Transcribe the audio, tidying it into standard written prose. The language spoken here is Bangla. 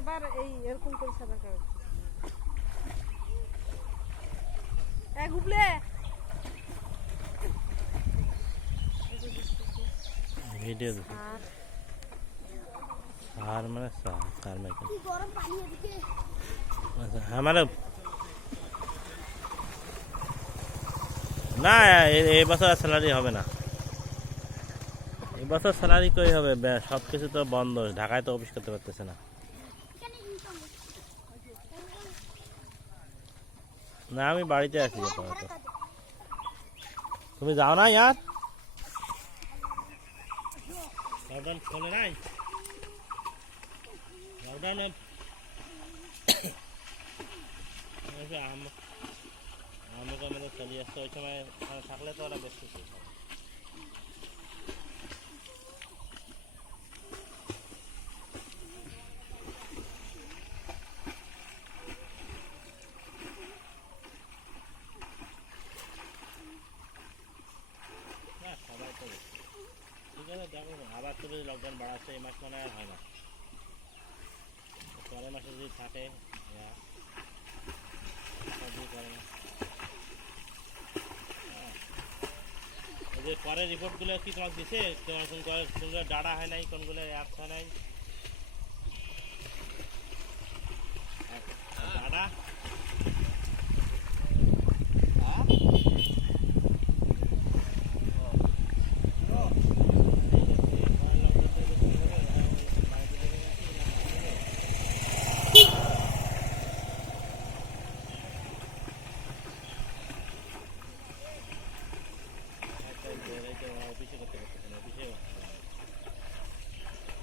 এবার এই এরকম করে সাদা কাগজ গুবলে ভিডিও দেখো সার মানে সার মেকে কি গরম পানি এদিকে আচ্ছা हमारा না এই বছর স্যালারি হবে না এই বছর স্যালারি কই হবে সব কিছু তো বন্ধ ঢাকায় তো অফিস করতে পারতেছে না না আমি বাড়িতে আছি আপাতত তুমি যাও না यार লকডাউন খোলে নাই লকডাউনে আমাকে আমাদের চলে আসছে ওই সময় থাকলে তো ওরা বেশি সবাই তো ঠিক আছে দেখো আবার তো যদি লকডাউন বাড়াচ্ছে এই মাস মানে আর হয় না পরের মাসে যদি থাকে যে পরের রিপোর্টগুলো কি তোমাকে দিছে কোনগুলো ডাটা হয় নাই কোনগুলো অ্যাপস হয় নাই ডাটা অফিসে করতে পারতেছে